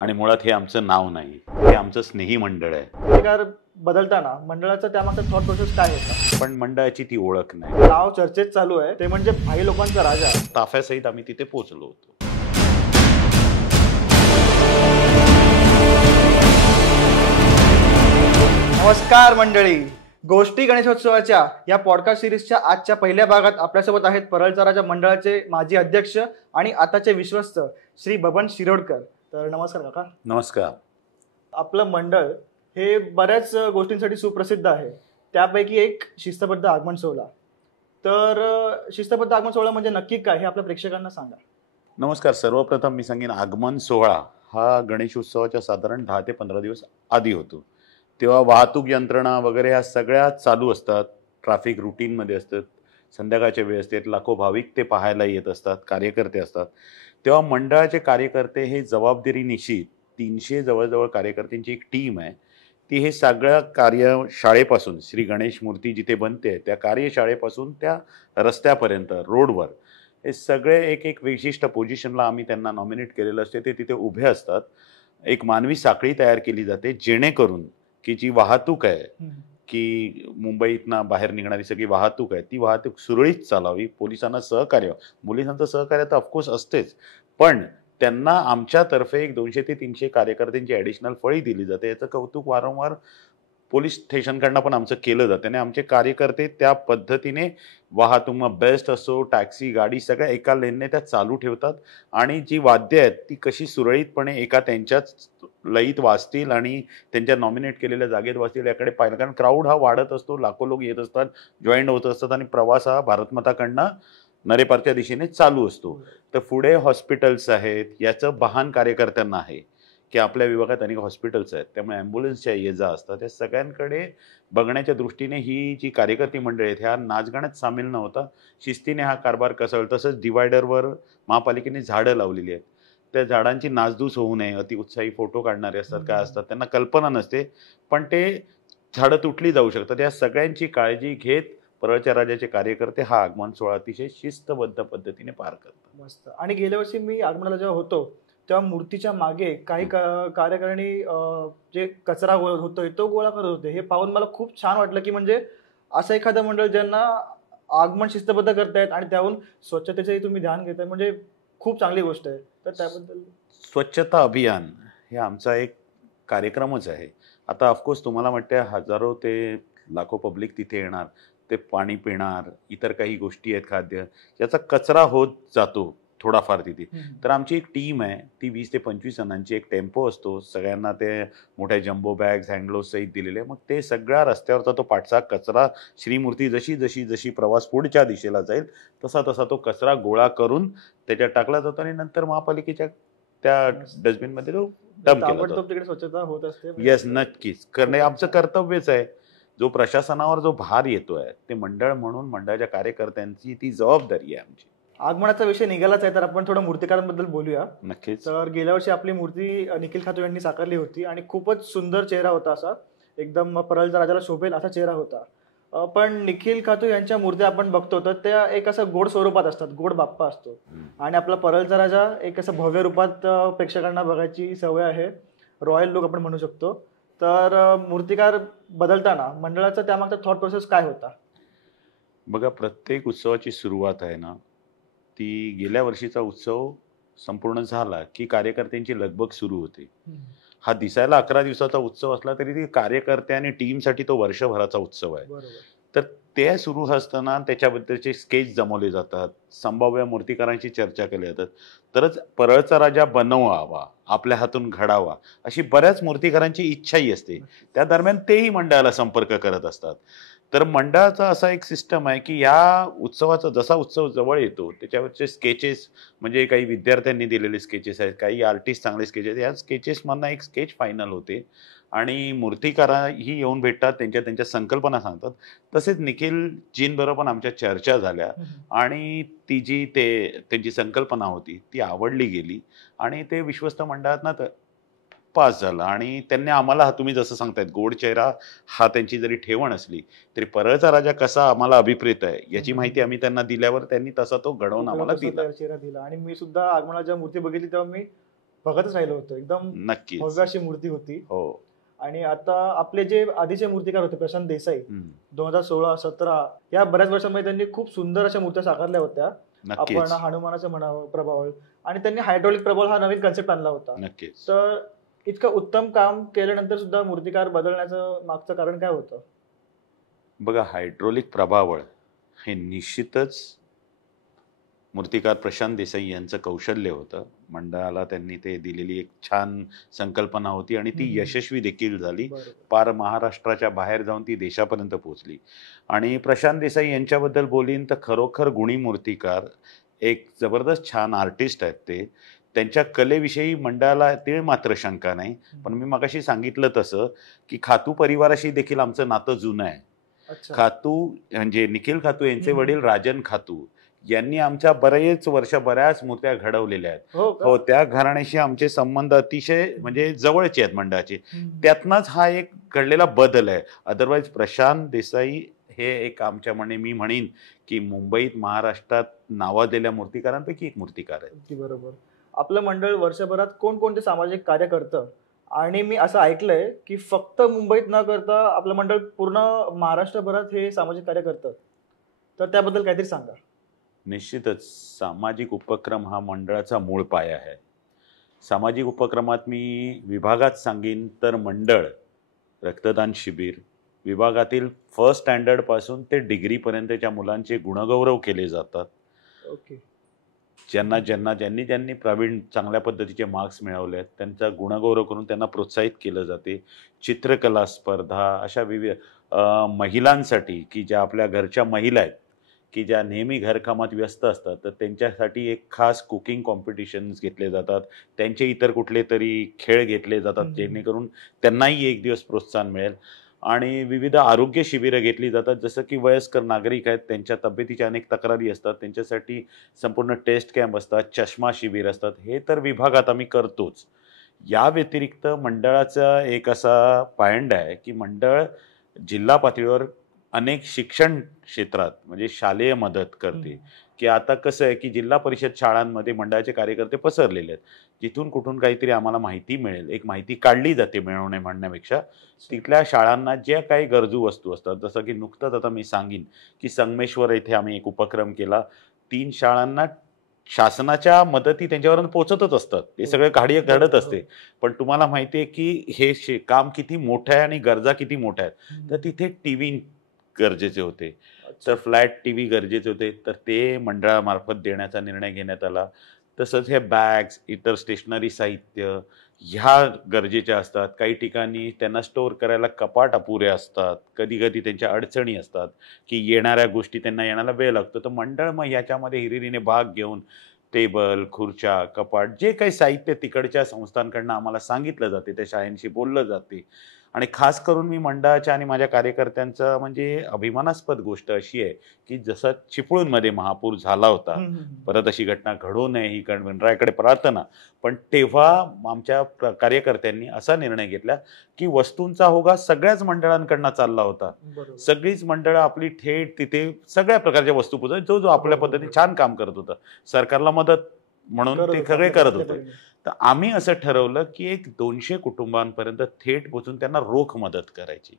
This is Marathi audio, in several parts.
आणि मुळात हे आमचं नाव नाही, हे आमचं स्नेही मंडळ आहे. प्रतिकार बदलताना मंडळाचा त्यामागचा थॉट प्रोसेस काय होता? पण मंडळाची ती ओळख नाही. नाव चर्चेत चालू आहे ते म्हणजे भाई लोकांचा राजा. ताफ्यासहित आम्ही तिथे पोहोचलो होतो. नमस्कार मंडळी, गोष्टी गणेशोत्सवाच्या या पॉडकास्ट सिरीजच्या आजच्या पहिल्या भागात आपल्यासोबत आहेत परळचा राजा मंडळाचे माजी अध्यक्ष आणि आताचे विश्वस्त श्री बबन शिरोडकर. तर नमस्कार काका. नमस्कार. आपलं मंडळ हे बऱ्याच गोष्टींसाठी सुप्रसिद्ध आहे, त्यापैकी एक शिस्तबद्ध आगमन सोहळा. तर शिस्तबद्ध आगमन सोहळा म्हणजे नक्की काय हे आपल्या प्रेक्षकांना सांगा. नमस्कार. सर्वप्रथम मी सांगेन, आगमन सोहळा हा गणेशोत्सवाच्या साधारण 10 ते 15 दिवस आधी होतो. तेव्हा वाहतूक यंत्रणा वगैरे ह्या सगळ्या चालू असतात, ट्रॅफिक रुटीनमध्ये असतात, संध्याकाळच्या वेळ असते, लाखो भाविक ते पाहायला येत असतात, कार्यकर्ते असतात. तेव्हा मंडळाचे कार्यकर्ते हे जबाबदारीनिशी 300 जवळजवळ कार्यकर्त्यांची एक टीम आहे. ती हे सगळ्या कार्यशाळेपासून, श्री गणेश मूर्ती जिथे बनते त्या कार्यशाळेपासून त्या रस्त्यापर्यंत रोडवर हे सगळे एक एक विशिष्ट पोझिशनला आम्ही त्यांना नॉमिनेट केलेलं असते. ते तिथे उभे असतात. एक मानवी साखळी तयार केली जाते, जेणेकरून की जी वाहतूक आहे, की मुंबईतनं बाहेर निघणारी सगळी वाहतूक आहे, ती वाहतूक सुरळीत चालावी. पोलिसांना सहकार्य, पोलिसांचं सहकार्य तर ऑफकोर्स असतेच, पण त्यांना आमच्यातर्फे एक 200 ते 300 कार्यकर्त्यांची ॲडिशनल फळी दिली जाते. याचं कौतुक वारंवार पोलीस स्टेशनकडनं पण आमचं केलं जातं. आणि आमचे कार्यकर्ते त्या पद्धतीने वाहतूक, मग बेस्ट असो, टॅक्सी, गाडी, सगळ्या एका लेनने त्या चालू ठेवतात. आणि जी वाद्य आहेत ती कशी सुरळीतपणे एका त्यांच्याच लयीत वाजतील आणि त्यांच्या नॉमिनेट केलेल्या जागेत वाजतील याकडे पाहिलं. कारण क्राऊड हा वाढत असतो, लाखो लोक येत असतात, जॉईंट होत असतात आणि प्रवास हा भारतमाताकडनं नरेपारच्या दिशेने चालू असतो. तर पुढे हॉस्पिटल्स आहेत, याचं भान कार्यकर्त्यांना आहे की आपल्या विभागात अनेक हॉस्पिटल्स आहेत, त्यामुळे ॲम्ब्युलन्सच्या ये जा असतात. या सगळ्यांकडे बघण्याच्या दृष्टीने ही जी कार्यकर्ती मंडळी आहेत ह्या नाचगाण्यात सामील न होता शिस्तीने हा कारभार कसा होईल. तसंच डिवायडरवर महापालिकेने झाडं लावलेली आहेत. त्या झाडांची नासधूस होऊ नये, अतिउत्साही फोटो काढणारे असतात, काय असतात, त्यांना कल्पना नसते, पण ते झाडं तुटली जाऊ शकतात. या सगळ्यांची काळजी घेत परळच्या राजाचे कार्यकर्ते हा आगमन सोहळा अतिशय शिस्तबद्ध पद्धतीने पार करतात. मस्त. आणि गेल्या वर्षी मी आगमनाला जेव्हा होतो तेव्हा मूर्तीच्या मागे काही कार्यकारिणी जे कचरा होतोय तो गोळा करत होते. हे पाहून मला खूप छान वाटलं की म्हणजे असं एखादं मंडळ ज्यांना आगमन शिस्तबद्ध करतायत आणि त्याहून स्वच्छतेचंही तुम्ही ध्यान घेताय, म्हणजे खूप चांगली गोष्ट आहे. तर त्याबद्दल स्वच्छता अभियान हे आमचा एक कार्यक्रमच आहे. आता ऑफकोर्स तुम्हाला वाटते हजारो ते लाखो पब्लिक तिथे येणार, ते पाणी पिणार, इतर काही गोष्टी आहेत, खाद्य, याचा कचरा होत जातो थोडाफार तिथे. तर आमची एक टीम आहे, ती 20 ते 25 जणांची. एक टेम्पो असतो, सगळ्यांना ते मोठ्या जम्बो बॅग्स, हँडग्लोव्स सहित दिलेले. मग ते सगळ्या रस्त्यावरचा तो पाठचा कचरा, श्रीमूर्ती जशी जशी जशी प्रवास पुढच्या दिशेला जाईल तसा तसा तो कचरा गोळा करून त्याच्यात टाकला जातो आणि नंतर महापालिकेच्या त्या डस्टबिनमध्ये तो डंप केला जातो. तिकडे स्वच्छता होत असते. येस, नक्कीच करणे आमचं कर्तव्यच आहे. जो प्रशासनावर जो भार येतोय ते मंडळ म्हणून मंडळाच्या कार्यकर्त्यांची ती जबाबदारी आहे आमची. आगमनाचा विषय निघालाच आहे, तर आपण थोडं मूर्तिकारांबद्दल बोलूया. नक्कीच. तर गेल्या वर्षी आपली मूर्ती निखिल खातू यांनी साकारली होती आणि खूपच सुंदर चेहरा होता, असा एकदम परळचा राजाला शोभेल असा चेहरा होता. पण निखिल खातू यांच्या मूर्त्या आपण बघतो तर त्या एक असं गोड स्वरूपात असतात, गोड बाप्पा असतो. आणि आपला परळचा राजा एक असं भव्य रूपात प्रेक्षकांना बघायची सवय आहे, रॉयल लुक आपण म्हणू शकतो. तर मूर्तिकार बदलताना मंडळाचा त्यामागचा थॉट प्रोसेस काय होता? बघा, प्रत्येक उत्सवाची सुरुवात आहे ना, ती गेल्या वर्षीचा उत्सव संपूर्ण झाला की कार्यकर्त्यांची लगबग सुरू होते. हा दिसायला 11 दिवसाचा उत्सव असला तरी ती कार्यकर्ते आणि टीमसाठी तो वर्षभराचा उत्सव आहे. बरोबर. तर ते सुरू असताना त्याच्याबद्दलचे स्केच जमवले जातात, संभाव्य मूर्तिकारांची चर्चा केली जातात. तरच परळचा राजा बनवावा, आपल्या हातून घडावा, अशी बऱ्याच मूर्तिकारांची इच्छाही असते. त्या दरम्यान तेही मंडळाला संपर्क करत असतात. तर मंडळाचा असा एक सिस्टम आहे की या उत्सवाचा जसा उत्सव जवळ येतो त्याच्यावरचे स्केचेस, म्हणजे काही विद्यार्थ्यांनी दिलेले स्केचेस आहेत, काही आर्टिस्ट चांगले स्केचेस, या स्केचेसमधनं एक स्केच फायनल होते आणि मूर्तिकाराही येऊन भेटतात, त्यांच्या त्यांच्या संकल्पना सांगतात. तसेच निखिल जींबरोबर पण आमच्या चर्चा झाल्या आणि ती जी त्यांची संकल्पना होती ती आवडली गेली आणि ते विश्वस्त मंडळातनं पास झालं. आणि त्यांनी आम्हाला, तुम्ही जसं सांगतायत, गोड चेहरा हा त्यांची जरी ठेवण असली तरी परळचा राजा कसा आम्हाला अभिप्रेत आहे याची माहिती आम्ही त्यांना दिल्यावर त्यांनी तसा तो घडवून आम्हाला दिला. चेहरा दिला. आणि मी सुद्धा आगमनाला जेव्हा मूर्ती बघितली तेव्हा मी बघतच राहिलो होतो. एकदम नक्कीच. भव्य अशी मूर्ती होती. हो. आणि आता आपले जे आधीचे मूर्तिकार होते प्रशांत देसाई, हम्म. 2016-17 या बऱ्याच वर्षांमध्ये त्यांनी खूप सुंदर अशा मूर्त्या साकारल्या होत्या. आपण नक्कीच. हनुमानाचं म्हणावं, प्रभावळ, आणि त्यांनी हायड्रॉलिक प्रभावळ हा नवीन कन्सेप्ट आणला होता. नक्कीच. तर इतकं उत्तम काम केल्यानंतर सुद्धा मूर्तिकार बदलण्याचं मागचं कारण काय होतं? बघा, हायड्रोलिक प्रभावळ हे निश्चितच मूर्तिकार प्रशांत देसाई यांचं कौशल्य होतं. मंडळाला त्यांनी ते दिलेली एक छान संकल्पना होती आणि ती यशस्वी देखील झाली. बरोबर. पार महाराष्ट्राच्या बाहेर जाऊन ती देशापर्यंत पोहोचली. आणि प्रशांत देसाई यांच्याबद्दल बोलीन तर खरोखर गुणी मूर्तिकार, एक जबरदस्त छान आर्टिस्ट आहेत ते. त्यांच्या कलेविषयी मंडळाला तीळ मात्र शंका नाही. पण मी मगाशी सांगितलं तसं की खातू परिवाराशी देखील आमचं नातं जुनं आहे. अच्छा. खातू म्हणजे निखिल खातू यांचे हम्म. वडील राजन खातू यांनी आमच्या बरेच वर्ष बऱ्याच मूर्त्या घडवलेल्या आहेत. हो का? हो, त्या घराण्याशी आमचे संबंध अतिशय म्हणजे जवळचे आहेत मंडळाचे. त्यातनंच हा एक घडलेला बदल आहे. अदरवाईज प्रशांत देसाई हे एक आमच्या मी म्हणेन की मुंबईत महाराष्ट्रात नावाजलेल्या मूर्तिकारांपैकी एक मूर्तिकार आहे. अगदी बरोबर. आपलं मंडळ वर्षभरात कोणकोणते सामाजिक कार्य करतं? आणि मी असं ऐकलंय की फक्त मुंबईत न करता आपलं मंडळ पूर्ण महाराष्ट्रभरात हे सामाजिक कार्य करतं. तर त्याबद्दल काहीतरी सांगा. निश्चितच सामाजिक उपक्रम हा मंडळाचा मूळ पाया आहे. सामाजिक उपक्रमात मी विभागात सांगेन तर मंडळ रक्तदान शिबिर, विभागातील फर्स्ट स्टँडर्डपासून ते डिग्रीपर्यंतच्या मुलांचे गुणगौरव केले जातात. ओके. ज्यांनी प्रवीण चांगल्या पद्धतीचे मार्क्स मिळवले आहेत त्यांचा गुणगौरव करून त्यांना प्रोत्साहित केलं जाते. चित्रकला स्पर्धा, अशा विविध महिलांसाठी की ज्या आपल्या घरच्या महिला आहेत की ज्या नेहमी घरकामात व्यस्त असतात, तर त्यांच्यासाठी एक खास कुकिंग कॉम्पिटिशन्स घेतले जातात. त्यांचे इतर कुठले तरी खेळ घेतले जातात जेणेकरून त्यांनाही एक दिवस प्रोत्साहन मिळेल. आणि विविध आरोग्य शिबिरं घेतली जातात. जसं की वयस्कर नागरिक आहेत, त्यांच्या तब्येतीच्या अनेक तक्रारी असतात, त्यांच्यासाठी संपूर्ण टेस्ट कॅम्प असतात, चष्मा शिबिर असतात. हे तर विभागात आम्ही करतोच. या व्यतिरिक्त मंडळाचा एक असा पायंडा आहे की मंडळ जिल्हा पातळीवर अनेक शिक्षण क्षेत्रात म्हणजे शालेय मदत करते. की आता कसं आहे की जिल्हा परिषद शाळांमध्ये मंडळाचे कार्यकर्ते पसरलेले आहेत. जिथून कुठून काहीतरी आम्हाला माहिती मिळेल, एक माहिती काढली जाते मिळवणे म्हणण्यापेक्षा, तिथल्या शाळांना ज्या काही गरजू वस्तू असतात, जसं की नुकतंच आता मी सांगीन की संगमेश्वर येथे आम्ही एक उपक्रम केला. 3 शाळांना शासनाच्या मदती त्यांच्यापर्यंत पोहोचतच असतात. ते सगळं कार्य घडत असते. पण तुम्हाला माहिती आहे की हे काम किती मोठं आहे आणि गरजा किती मोठ्या आहेत. तर तिथे टीव्ही गरजेचे होते, तर फ्लॅट टीव्ही गरजेचे होते, तर ते मंडळामार्फत देण्याचा निर्णय घेण्यात आला. तसंच हे बॅग्स, इतर स्टेशनरी साहित्य ह्या गरजेच्या असतात. काही ठिकाणी त्यांना स्टोअर करायला कपाट अपुरे असतात, कधी कधी त्यांच्या अडचणी असतात की येणाऱ्या गोष्टी त्यांना येण्याला वेळ लागतो. तर मंडळ मग याच्यामध्ये हिरिरीने भाग घेऊन टेबल, खुर्च्या, कपाट जे काही साहित्य तिकडच्या संस्थांकडनं आम्हाला सांगितलं जाते, त्या शाळांशी बोललं जाते. आणि खास करून मी मंडळाच्या आणि माझ्या कार्यकर्त्यांचं म्हणजे अभिमानास्पद गोष्ट अशी आहे की जसं चिपळूणमध्ये महापूर झाला होता, परत अशी घटना घडू नये ही गणरायाकडे प्रार्थना. पण तेव्हा आमच्या कार्यकर्त्यांनी असा निर्णय घेतला की वस्तूंचा होगा सगळ्याच मंडळांकडनं चालला होता. सगळीच मंडळं आपली थेट तिथे सगळ्या प्रकारच्या वस्तू पुरवत, जो जो आपल्या पद्धतीने छान काम करत होतं, सरकारला मदत म्हणून ते सगळे करत होते. तर आम्ही असं ठरवलं की एक 200 कुटुंबांपर्यंत थेट पोचून त्यांना रोख मदत करायची.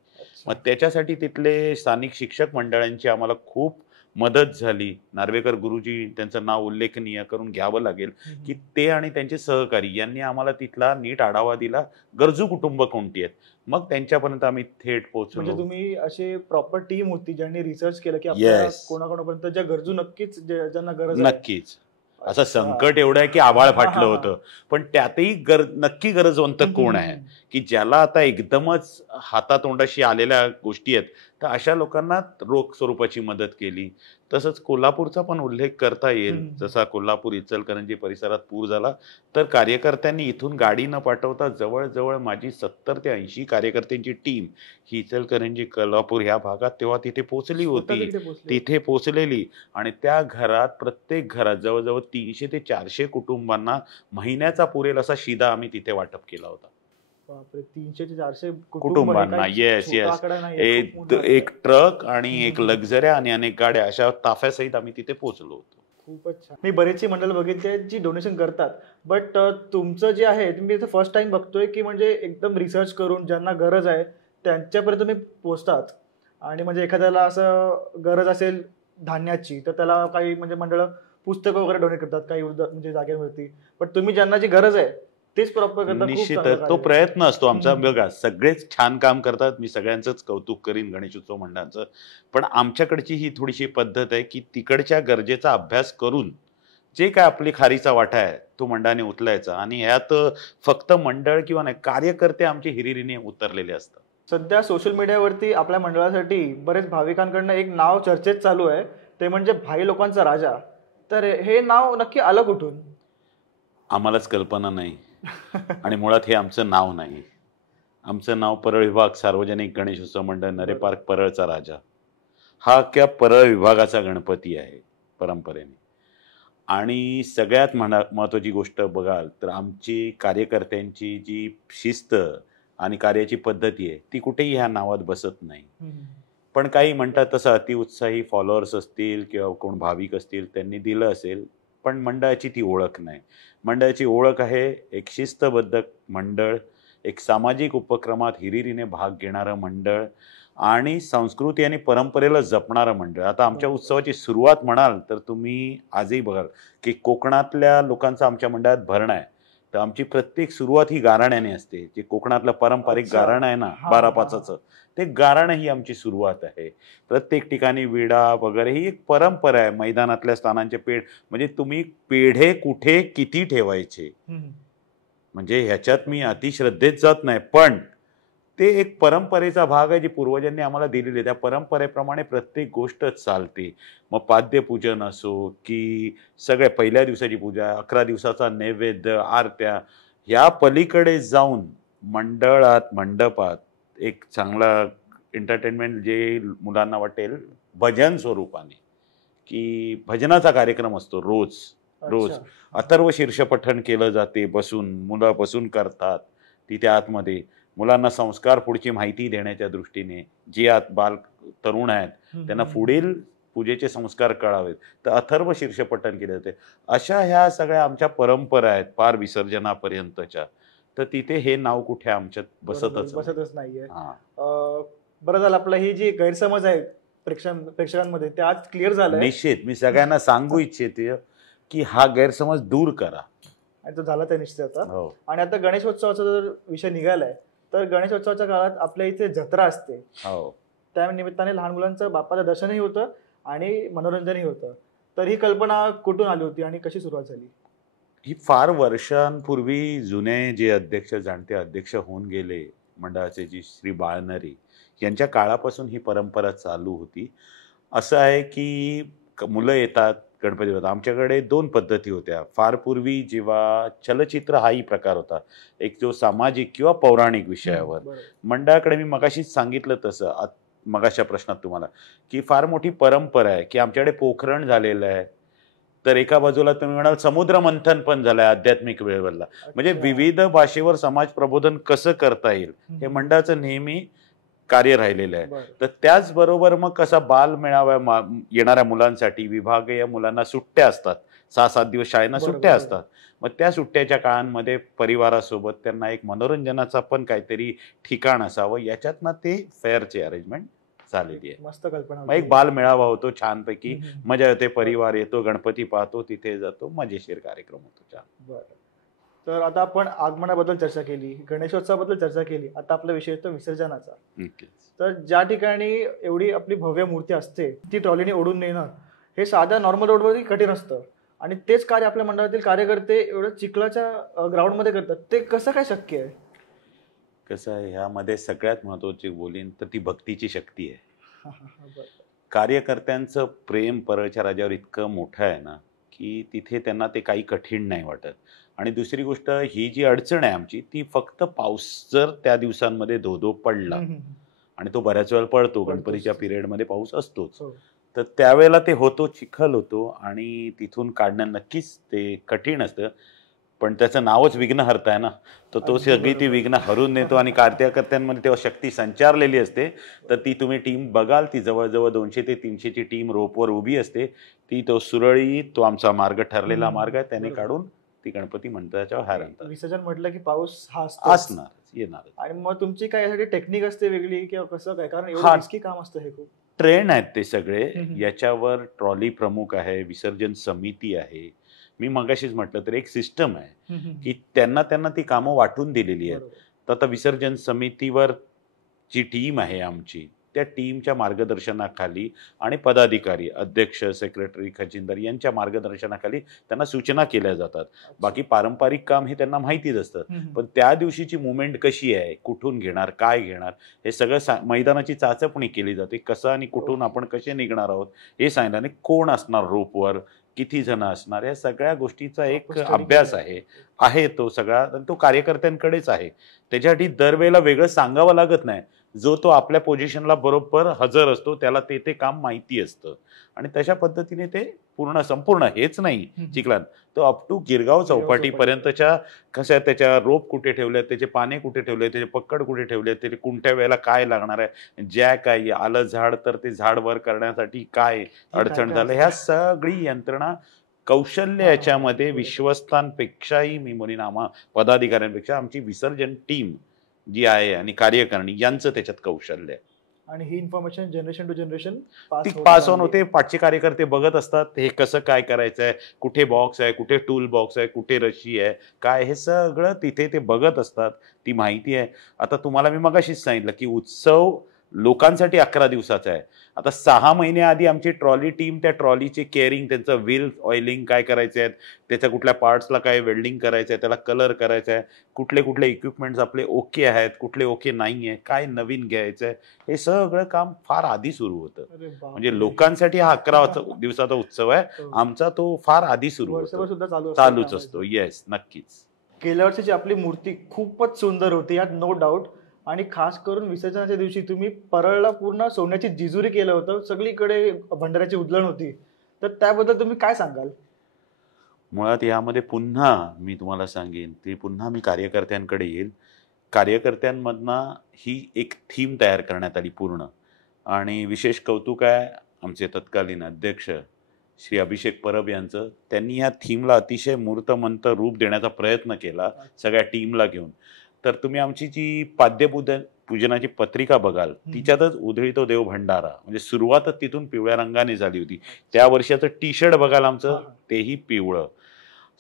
मग त्याच्यासाठी तिथले स्थानिक शिक्षक मंडळांची आम्हाला खूप मदत झाली. नार्वेकर गुरुजी, त्यांचं नाव उल्लेखनीय करून घ्यावं लागेल की ते आणि त्यांचे सहकारी यांनी आम्हाला तिथला नीट आढावा दिला, गरजू कुटुंब कोणती आहेत. मग त्यांच्यापर्यंत आम्ही थेट पोहोचलो. म्हणजे तुम्ही असे प्रॉपर टीम होती ज्यांनी रिसर्च केलं की आपल्याला कोणाकोणापर्यंत ज्या गरजू नक्कीच ज्यांना गरज आहे. नक्कीच. असं संकट एवढं आहे की आभाळ फाटलं होतं, पण त्यातही नक्की गरजवंत कोण आहे की ज्याला आता एकदमच हातातोंडाशी आलेल्या गोष्टी आहेत, तर अशा लोकांना रोख स्वरूपाची मदत केली. तसंच कोल्हापूरचा पण उल्लेख करता येईल. जसा कोल्हापूर इचलकरंजी परिसरात पूर झाला, तर कार्यकर्त्यांनी इथून गाडी न पाठवता जवळजवळ माझी 70 ते 80 कार्यकर्त्यांची टीम ही इचलकरंजी कोल्हापूर ह्या भागात तेव्हा तिथे पोहोचली होती. तिथे पोहोचलेली आणि त्या घरात, प्रत्येक घरात जवळजवळ 300 ते 400 कुटुंबांना महिन्याचा पुरेल असा शिदा आम्ही तिथे वाटप केला होता. 300 ते 400 कुटुंबांना. Yes yes. एक ट्रक आणि एक लक्झऱ्या आणि अनेक गाड्या अशा ताफ्यासहित आम्ही तिथे पोहोचलो होतो. खूपच छान. मी बरेचशी मंडळ बघितली आहेत जी डोनेशन करतात, बट तुमचं जे आहे मी इथं फर्स्ट टाइम बघतोय की म्हणजे एकदम रिसर्च करून ज्यांना गरज आहे त्यांच्यापर्यंत तुम्ही पोहोचतात. आणि म्हणजे एखाद्याला असं गरज असेल धान्याची तर त्याला काही म्हणजे मंडळ पुस्तकं वगैरे डोनेट करतात काही म्हणजे जागेवरती, पण तुम्ही ज्यांना जी गरज आहे तेच प्रॉपर करता. खूप चांगलं निश्चितच तो कार्य आहे. प्रयत्न असतो आमचा. हम्म. बघा, सगळेच छान काम करतात, मी सगळ्यांचंच कौतुक करीन गणेशोत्सव मंडळाचं. पण आमच्याकडची ही थोडीशी पद्धत आहे की तिकडच्या गरजेचा अभ्यास करून जे काय आपली खारीचा वाटा आहे तो मंडळाने उचलायचा. आणि ह्यात फक्त मंडळ किंवा नाही, कार्यकर्ते आमचे हिरिरीने उतरलेले असतात. सध्या सोशल मीडियावरती आपल्या मंडळासाठी बरेच भाविकांकडनं एक नाव चर्चेत चालू आहे, ते म्हणजे भाई लोकांचा राजा. तर हे नाव नक्की आलं कुठून? आम्हालाच कल्पना नाही आणि मुळात हे आमचं नाव नाही. आमचं नाव परळ विभाग सार्वजनिक गणेशोत्सव मंडळ नरे पार्क परळचा राजा. हा अख्ख्या परळ विभागाचा गणपती आहे परंपरेने. आणि सगळ्यात महत्त्वाची गोष्ट बघाल तर आमची कार्यकर्त्यांची जी शिस्त आणि कार्याची पद्धती आहे ती कुठेही ह्या नावात बसत नाही. पण काही म्हणतात तसं अतिउत्साही फॉलोअर्स असतील किंवा कोण भाविक असतील त्यांनी दिलं असेल, पण मंडळाची ती ओळख नाही. मंडळाची ओळख आहे एक शिस्तबद्ध मंडळ, एक सामाजिक उपक्रमात हिरिरीने भाग घेणारं मंडळ आणि संस्कृती आणि परंपरेला जपणारं मंडळ. आता आमच्या उत्सवाची सुरुवात म्हणाल तर तुम्ही आजही बघाल की कोकणातल्या लोकांचा आमच्या मंडळात भरणं आहे. तर आमची प्रत्येक सुरुवात ही गाराण्याने असते. जे कोकणातलं पारंपरिक अच्छा. गाराणं आहे ना, हा, 12/5चं, ते गाराणं ही आमची सुरुवात आहे. प्रत्येक ठिकाणी विडा वगैरे ही एक परंपरा आहे. मैदानातल्या स्थानांचे पेढ, म्हणजे तुम्ही पेढे कुठे किती ठेवायचे, म्हणजे ह्याच्यात मी अतिश्रद्धेत जात नाही, पण ते एक परंपरेचा भाग आहे जी पूर्वजांनी आम्हाला दिलेली आहे. त्या परंपरेप्रमाणे प्रत्येक गोष्ट चालते. मग पाद्यपूजन असो की सगळ्या पहिल्या दिवसाची पूजा, 11 दिवसाचा नैवेद्य, आरत्या, ह्या पलीकडे जाऊन मंडळात मंडपात एक चांगला एंटरटेनमेंट जे मुलांना वाटेल भजन स्वरूपाने, की भजनाचा कार्यक्रम असतो रोज. रोज अच्छा. अथर्व शीर्ष पठण केलं जाते, बसून मुलं बसून करतात तिथे आतमध्ये. मुलांना संस्कार पुढची माहिती देण्याच्या दृष्टीने जे आत बाल तरुण आहेत त्यांना पुढील पूजेचे संस्कार कळावेत, तर अथर्व शीर्ष पठण केले जाते. अशा ह्या सगळ्या आमच्या परंपरा आहेत पार विसर्जनापर्यंतच्या. तर तिथे हे नाव कुठे आमच्यात बसतच नाही. बसतच नाहीये. हा. बरं झालं आपला ही जी गैरसमज आहे प्रेक्षकांमध्ये ते आज क्लिअर झालंय. निश्चित मी सगळ्यांना सांगू इच्छिते की हा गैरसमज दूर करा. आणि तो झाला त्या निश्चित आता. हो. आणि आता गणेशोत्सवाचा जर विषय निघालाय तर गणेशोत्सवाच्या काळात आपल्या इथे जत्रा असते. हो. त्या निमित्ताने लहान मुलांचं बाप्पाचं दर्शनही होतं आणि मनोरंजनही होतं. तर ही कल्पना कुठून आली होती आणि कशी सुरुवात झाली? ही फार वर्षांपूर्वी जुने जे अध्यक्ष, जाणते अध्यक्ष होऊन गेले मंडळाचे, जी श्री बाळनरे यांच्या काळापासून ही परंपरा चालू होती. असं आहे की मुलं येतात गणपती होता. आमच्याकडे 2 पद्धती होत्या. फार पूर्वी जेव्हा चलचित्र हाही प्रकार होता, एक जो सामाजिक किंवा पौराणिक विषयावर. मंडळाकडे मी मगाशीच सांगितलं तसं मगाच्या प्रश्नात तुम्हाला, की फार मोठी परंपरा आहे की आमच्याकडे पोखरण झालेलं आहे. तर एका बाजूला तुम्ही म्हणाल समुद्र मंथन पण झालंय आध्यात्मिक वेळेवरला. म्हणजे विविध भाषेवर समाज प्रबोधन कसं करता येईल हे मंडळाचं नेहमी कार्य राहिलेलं आहे. तर त्याचबरोबर मग कसा बाल मेळावा येणाऱ्या मुलांसाठी विभागीय मुलांना सुट्ट्या असतात, 6-7 दिवस शाळेना सुट्ट्या असतात. मग त्या सुट्ट्याच्या काळांमध्ये परिवारासोबत त्यांना एक मनोरंजनाचा पण काहीतरी ठिकाण असावं, याच्यातनं ते फेअरची अरेंजमेंट झालेली आहे. मस्त कल्पना. मग एक बाल मेळावा होतो, छानपैकी मजा येते, परिवार येतो, गणपती पाहतो, तिथे जातो, मजेशीर कार्यक्रम होतो. छान. तर आता आपण आगमनाबद्दल चर्चा केली, गणेशोत्सवाबद्दल चर्चा केली, आता आपला विषय येतो विसर्जनाचा. तर ज्या ठिकाणी एवढी आपली भव्य मूर्ती असते ती ट्रॉलीने ओढून नेणं हे साध्या नॉर्मल रोडवरही कठीण असतं. आणि तेच कार्य आपल्या मंडळातील कार्यकर्ते एवढं चिखलाच्या ग्राउंडमध्ये करतात. ते कसं काय शक्य आहे? कसं आहे, ह्यामध्ये सगळ्यात महत्त्वाची बोलीन तर ती भक्तीची शक्ती आहे. कार्यकर्त्यांचं प्रेम परळच्या राजावर इतकं मोठं आहे ना की तिथे त्यांना ते काही कठीण नाही वाटत. आणि दुसरी गोष्ट, ही जी अडचण आहे आमची ती फक्त पाऊस जर त्या दिवसांमध्ये धो पडला, आणि तो बऱ्याच वेळा पडतो, गणपतीच्या पिरियडमध्ये पाऊस असतोच, तर त्यावेळेला ते होतो, चिखल होतो आणि तिथून काढणं नक्कीच ते कठीण असतं. पण त्याचं नावच विघ्नहर्ता आहे ना, तर तो अगदी सगळी ती बरोबर. विघ्न हरून नेतो आणि कार्यकर्त्यांमध्ये तेव्हा शक्ती संचारलेली असते. तर ती तुम्ही टीम बघाल, ती जवळजवळ 200 ते 300 ची टीम रोपवर उभी असते. ती तो सुरळीत, तो आमचा मार्ग ठरलेला मार्ग आहे, त्याने बरोबर. काढून ती गणपती मंडळाच्या बाहेर आणतात. विसर्जन म्हटलं की पाऊस हा असतोच. असणारच, येणारच. आणि मग तुमची काय यासाठी टेक्निक असते वेगळी किंवा कसं काय, कारण एवढं हा. रिस्की काम असतं हे खूप. ट्रेंड आहेत ते सगळे. हम्म. याच्यावर ट्रॉली प्रमुख आहे, विसर्जन समिती आहे. मी मगाशीच म्हटलं तर एक सिस्टम आहे की त्यांना त्यांना ती कामं वाटून दिलेली आहेत. बरोबर. तर आता विसर्जन समितीवर जी टीम आहे आमची, त्या टीमच्या मार्गदर्शनाखाली आणि पदाधिकारी, अध्यक्ष, सेक्रेटरी, खजिनदार यांच्या मार्गदर्शनाखाली त्यांना सूचना केल्या जातात. बाकी पारंपरिक काम हे त्यांना माहितीच असतं. पण त्या दिवशीची मुवमेंट कशी आहे, कुठून घेणार, काय घेणार, हे सगळं मैदानाची चाचपणी केली जाते. कसं आणि कुठून आपण कसे निघणार आहोत हे सांगितलं. आणि कोण असणार रोपवर, किती जण असणार, या सगळ्या गोष्टीचा एक Study अभ्यास केलं आहे. आहे तो सगळा, आणि तो कार्यकर्त्यांकडेच आहे. त्याच्यासाठी दरवेळेला वेगळं सांगावं लागत नाही. जो तो आपल्या पोझिशनला बरोबर हजर असतो, त्याला ते ते काम माहिती असतं आणि तशा पद्धतीने ते संपूर्ण हेच नाही चिखलात, तो अप टू गिरगाव चौपाटीपर्यंतच्या कशा त्याच्या रोप कुठे ठेवले, त्याचे पाने कुठे ठेवले, त्याचे पक्कड कुठे ठेवले, त्याचे कोणत्या वेळेला काय लागणार आहे, जॅक आहे, आलं झाड तर ते झाड वर करण्यासाठी काय अडचण झालं, ह्या सगळी यंत्रणा कौशल्य याच्यामध्ये विश्वस्तांपेक्षाही मी म्हणेन पदाधिकाऱ्यांपेक्षा आमची विसर्जन टीम जी आहे आणि कार्यकारिणी यांचं त्याच्यात कौशल्य आहे. आणि ही इन्फॉर्मेशन जनरेशन टू जनरेशन ती पास ऑन होते. पाठचे कार्यकर्ते बघत असतात हे कसं काय करायचं आहे, कुठे बॉक्स आहे, कुठे टूल बॉक्स आहे, कुठे रशी आहे, काय, हे सगळं तिथे ते बघत असतात. ती माहिती आहे. आता तुम्हाला मी मगाशीच सांगितलं की उत्सव लोकांसाठी 11 दिवसाचा आहे. आता 6 महिने आधी आमची ट्रॉली टीम त्या ट्रॉलीचे केअरिंग, त्यांचं व्हील ऑइलिंग काय करायचे आहेत, त्याच्या कुठल्या पार्ट्सला काय वेल्डिंग करायचं आहे, त्याला कलर करायचा आहे, कुठले कुठले इक्विपमेंट्स आपले ओके आहेत, कुठले ओके नाही आहे, काय नवीन घ्यायचं आहे, हे सगळं काम फार आधी सुरू होतं. म्हणजे लोकांसाठी हा 11 दिवसाचा उत्सव आहे, आमचा तो फार आधी सुरू होतो, चालूच असतो. येस, नक्कीच. गेल्या वर्षीची आपली मूर्ती खूपच सुंदर होती, यात नो डाऊट. आणि खास करून विसर्जनाच्या दिवशी तुम्ही परळला पूर्ण सोन्याची जिजुरी केलं होतं, सगळीकडे भंडाऱ्याची उधळण होती. तर त्याबद्दल तुम्ही काय सांगाल? मुळात यामध्ये पुन्हा मी तुम्हाला सांगेन, ते पुन्हा मी कार्यकर्त्यांकडे येईल. कार्यकर्त्यांमधनं ही एक थीम तयार करण्यात आली पूर्ण. आणि विशेष कौतुक आहे आमचे तत्कालीन अध्यक्ष श्री अभिषेक परब यांचं. त्यांनी या थीमला अतिशय मूर्तमंत रूप देण्याचा प्रयत्न केला सगळ्या टीमला घेऊन. तर तुम्ही आमची जी पूजनाची पत्रिका बघाल, तिच्यातच उधळीतो देव भंडारा, म्हणजे सुरुवातच तिथून पिवळ्या रंगाने झाली होती. त्या वर्षाचं टी शर्ट बघाल आमचं, तेही पिवळं.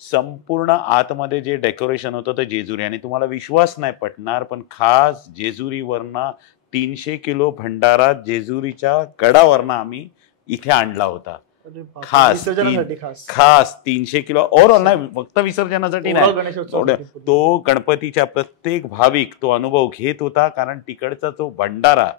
संपूर्ण आतमध्ये जे डेकोरेशन होतं ते जेजुरी, आणि तुम्हाला विश्वास नाही पटणार पण खास जेजुरीवरनं 300 किलो भंडारा जेजुरीच्या गडावरनं आम्ही इथे आणला होता. खास 300 किलो. ओव्हरऑल नाही, फक्त विसर्जनासाठी नाही, तो गणपतीच्या प्रत्येक भाविक तो अनुभव घेत होता. कारण तिकडचा जो भंडारा,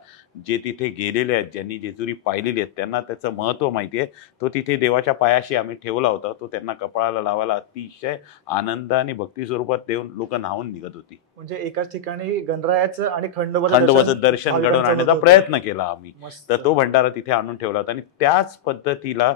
जे तिथे गेलेले आहेत, ज्यांनी जेजुरी पाहिलेली आहेत, त्यांना त्याचं महत्त्व माहिती आहे. तो तिथे देवाच्या पायाशी आम्ही ठेवला होता. तो त्यांना कपाळाला लावायला अतिशय आनंद आणि भक्ती स्वरूपात देऊन लोक न्हावून निघत होती. म्हणजे एकाच ठिकाणी गणरायाचं आणि खंडोबाचं दर्शन घडवून आणण्याचा प्रयत्न केला आम्ही. तर तो भंडारा तिथे आणून ठेवला होता. आणि त्याच पद्धतीला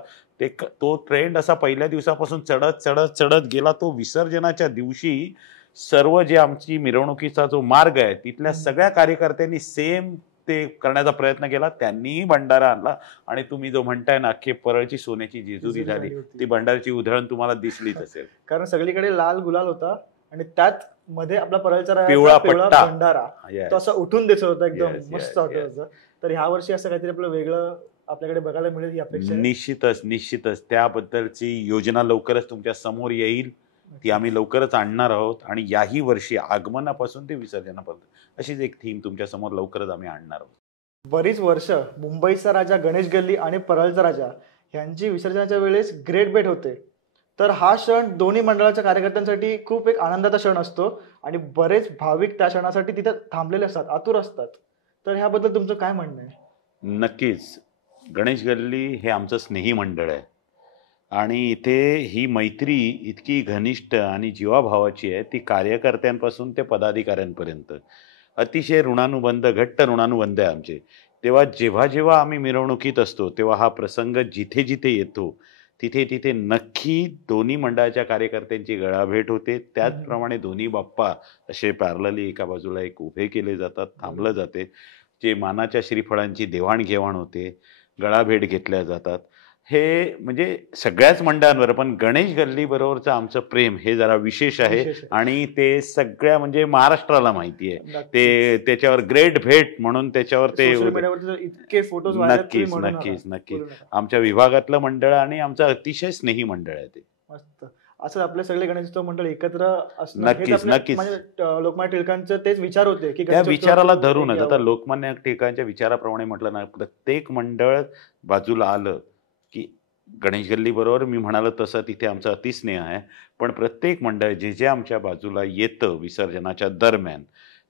तो ट्रेंड असा पहिल्या दिवसापासून चढत चढत चढत गेला. तो विसर्जनाच्या दिवशी सर्व जे आमची मिरवणुकीचा जो मार्ग आहे, तिथल्या सगळ्या कार्यकर्त्यांनी सेम ते करण्याचा प्रयत्न केला. त्यांनीही भंडारा आणला. आणि तुम्ही जो म्हणताय ना, अख्खे परळची सोन्याची जेजुरी झाली, ती भंडाराची उधळण तुम्हाला दिसलीच असेल. कारण सगळीकडे लाल गुलाल होता आणि त्यात मध्ये आपला परळचा पिवळा पट्टा भंडारा तो असं उठून दिसत होता, एकदम मस्त वाटत होतं. तर ह्या वर्षी असं काहीतरी आपलं वेगळं आपल्याकडे बघायला मिळेल ही अपेक्षा. निश्चितच त्याबद्दलची योजना लवकरच तुमच्या समोर येईल. ती आम्ही लवकरच आणणार आहोत. आणि याही वर्षी आगमनापासून ते विसर्जनापर्यंत अशीच एक थीम तुमच्या समोर लवकरच आम्ही आणणार आहोत. बरीच वर्ष मुंबईचा राजा गणेश गल्ली आणि परळचा राजा यांची विसर्जनाच्या वेळेस ग्रेट भेट होते. तर हा क्षण दोन्ही मंडळाच्या कार्यकर्त्यांसाठी खूप एक आनंदाचा क्षण असतो आणि बरेच भाविक त्या क्षणासाठी तिथे थांबलेले असतात, आतुर असतात. तर ह्याबद्दल तुमचं काय म्हणणं आहे? नक्कीच. गणेश गल्ली हे आमचं स्नेही मंडळ आहे आणि इथे ही मैत्री इतकी घनिष्ठ आणि जीवाभावाची आहे, ती कार्यकर्त्यांपासून ते पदाधिकाऱ्यांपर्यंत अतिशय ऋणानुबंध, घट्ट ऋणानुबंध आहे आमचे. तेव्हा जेव्हा जेव्हा आम्ही मिरवणुकीत असतो, तेव्हा हा प्रसंग जिथे जिथे येतो तिथे तिथे नक्की दोन्ही मंडळाच्या कार्यकर्त्यांची गळाभेट होते. त्याचप्रमाणे दोन्ही बाप्पा असे पॅरलली एका बाजूला एक उभे केले जातात, थांबलं जाते. जे मानाच्या श्रीफळांची देवाणघेवाण होते, गळाभेट घेतल्या जातात. हे म्हणजे सगळ्याच मंडळांवर, पण गणेश गल्ली बरोबरचं आमचं प्रेम हे जरा विशेष आहे. विशेष आहे. आणि ते सगळ्या म्हणजे महाराष्ट्राला माहिती आहे. नक्कीच. ते त्याच्यावर ग्रेट भेट म्हणून त्याच्यावर ते सोशल मीडियावरती तर इतके फोटोज व्हायरल नक्कीच म्हणू नक्कीच नका. नक्कीच बोलू नका. आमच्या विभागातलं मंडळ आणि आमचं अतिशय स्नेही मंडळ आहे ते. मस्त. असं आपले सगळे गणेशोत्सव मंडळ एकत्र असणं हेच नक्कीच, आपल्या- नक्कीच. म्हणजे लोकमान्य टिळकांचं तेच विचार होते की त्या गणेशोत्सवात विचाराला एक धरूनच आता यावं. लोकमान्य टिळकांच्या विचाराप्रमाणे म्हटलं ना, प्रत्येक मंडळ बाजूला आलं की गणेश गल्ली बरोबर मी म्हणालो तसं तिथे आमचा अतिस्नेह आहे. पण प्रत्येक मंडळ जे जे आमच्या बाजूला येतं विसर्जनाच्या दरम्यान,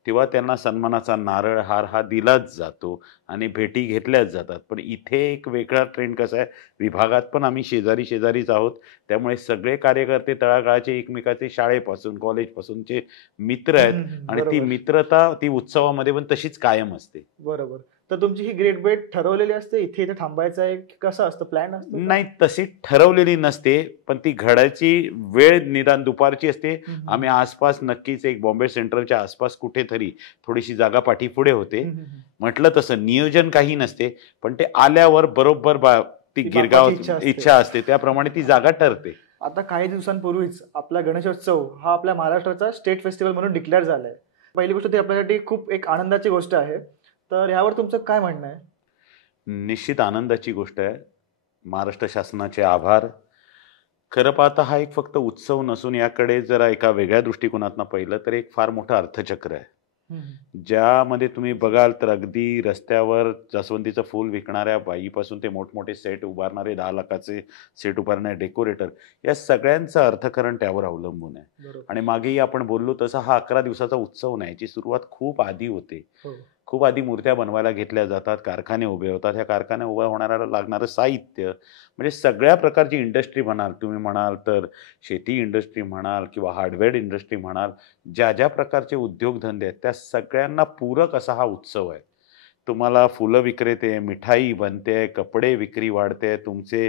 तेव्हा त्यांना सन्मानाचा नारळ हार हा दिलाच जातो आणि भेटी घेतल्याच जातात. पण इथे एक वेगळा ट्रेंड कसा आहे, विभागात पण आम्ही शेजारी शेजारीच आहोत. त्यामुळे सगळे कार्यकर्ते तळागाळाचे एकमेकाचे शाळेपासून कॉलेजपासूनचे मित्र आहेत. आणि ती बरोबर. मित्रता ती उत्सवामध्ये पण तशीच कायम असते. बरोबर. तर तुमची ही ग्रेट बेट ठरवलेली असते, इथे इथे थांबायचं आहे की कसं असतं, प्लॅन असतो का? नाही, तशी ठरवलेली नसते, पण ती घडायची वेळ निदान दुपारची असते. आम्ही आसपास नक्कीच एक बॉम्बे सेंट्रलच्या आसपास कुठेतरी थोडीशी जागा पाठीपुढे होते. म्हटलं तसं नियोजन काही नसते, पण ते आल्यावर बरोबर ती ती गिरगाव बाप्पाची इच्छा असते. इच्छा असते, त्याप्रमाणे ती जागा ठरते. आता काही दिवसांपूर्वीच आपला गणेशोत्सव हा आपल्या महाराष्ट्राचा स्टेट फेस्टिवल म्हणून डिक्लेअर झालाय. पहिली गोष्ट ती आपल्यासाठी खूप एक आनंदाची गोष्ट आहे. तर यावर तुमचं काय म्हणणं आहे? निश्चित आनंदाची गोष्ट आहे. महाराष्ट्र शासनाचे आभार. खरं पाहता हा एक फक्त उत्सव नसून याकडे जरा एका वेगळ्या दृष्टिकोनातनं पाहिलं तर एक फार मोठं अर्थचक्र आहे. ज्यामध्ये तुम्ही बघाल तर अगदी रस्त्यावर जास्वंदीचं फूल विकणाऱ्या बाईपासून ते मोठमोठे सेट उभारणारे 10 लाखाचे सेट उभारणारे डेकोरेटर, या सगळ्यांचं अर्थकारण त्यावर अवलंबून आहे. बरोबर. आणि मागेही आपण बोललो तसा हा 11 दिवसाचा उत्सव नाही, याची सुरुवात खूप आधी होते. हो. खूप आधी मूर्त्या बनवायला घेतल्या जातात, कारखाने उभे होतात. ह्या कारखाने उभ्या होणाऱ्याला लागणारं साहित्य म्हणजे सगळ्या प्रकारची इंडस्ट्री म्हणाल तुम्ही, म्हणाल तर शेती इंडस्ट्री म्हणाल किंवा हार्डवेअर इंडस्ट्री म्हणाल, ज्या ज्या प्रकारचे उद्योगधंदे आहेत त्या सगळ्यांना पूरक असा हा उत्सव आहे. तुम्हाला फुलं विक्रेते, मिठाई बनते, कपडे विक्री वाढते, तुमचे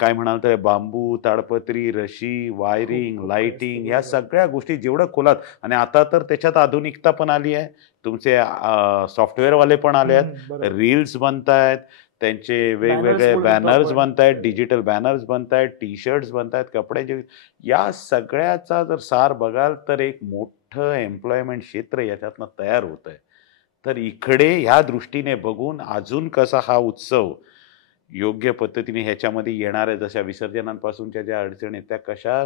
काय म्हणाल तर बांबू, ताडपत्री, रशी, वायरिंग, खूप लाइटिंग, असतं, ह्या बरोबर. सगळ्या गोष्टी जेवढं खोलात. आणि आता तर त्याच्यात आधुनिकता पण आली आहे. तुमचे सॉफ्टवेअरवाले पण आले आहेत, बरोबर. रील्स बनतायत, त्यांचे वेगवेगळे बोलू शकतो बॅनर्स आपण. बनतायत, डिजिटल बॅनर्स बनतायत, टी शर्ट्स बनतायत, कपड्याचे. या सगळ्याचा जर सार बघाल तर एक मोठं एम्प्लॉयमेंट क्षेत्र याच्यातनं तयार होत आहे. तर इकडे ह्या दृष्टीने बघून अजून कसा हा उत्सव योग्य पद्धतीने ह्याच्यामध्ये येणाऱ्या जशा विसर्जनांपासूनच्या ज्या अडचणी आहेत त्या कशा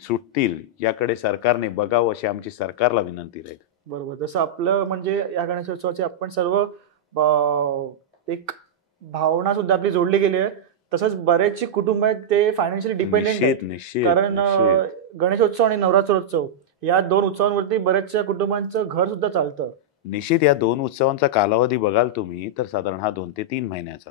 सुटतील याकडे सरकारने बघावं, अशी आमची सरकारला विनंती राहील. बरोबर. जसं आपलं म्हणजे या गणेशोत्सवाची आपण सर्व एक भावना सुद्धा आपली जोडली गेली आहे. तसंच बरेचसे कुटुंब आहेत ते फायनान्शियली डिपेंडेंट आहेत. निश्चित निश्चित कारण निश्चित गणेशोत्सव आणि नवरात्रोत्सव या 2 उत्सवांवरती बऱ्याचशा कुटुंबांचं घर सुद्धा चालतं. निश्चित या 2 उत्सवांचा कालावधी बघाल तुम्ही तर साधारण हा 2 ते 3 महिन्याचा.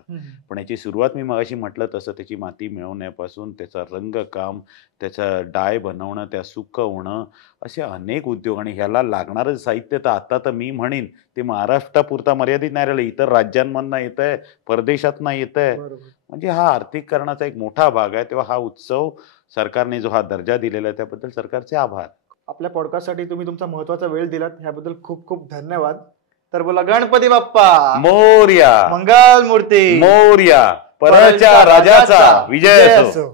पण याची सुरुवात मी मगाशी म्हटलं तसं त्याची माती मिळवण्यापासून त्याचा रंगकाम, त्याचा डाय बनवणं, त्या सुकवणं, असे अनेक उद्योग. आणि ह्याला लागणारं साहित्य तर आता तर मी म्हणेन ते महाराष्ट्रापुरता मर्यादित नाही राहिलं, इतर राज्यांमधनं येत आहे, परदेशातनं येत आहे. बरोबर. म्हणजे हा आर्थिककरणाचा एक मोठा भाग आहे. तेव्हा हा उत्सव सरकारने जो हा दर्जा दिलेला आहे त्याबद्दल सरकारचे आभार. आपल्या पॉडकास्टसाठी तुम्ही तुमचा महत्त्वाचा वेळ दिलात ह्याबद्दल खूप खूप धन्यवाद. तर बोला गणपती बाप्पा मोरया मंगल मूर्ती मोरया, परच्या राजाचा विजय असो.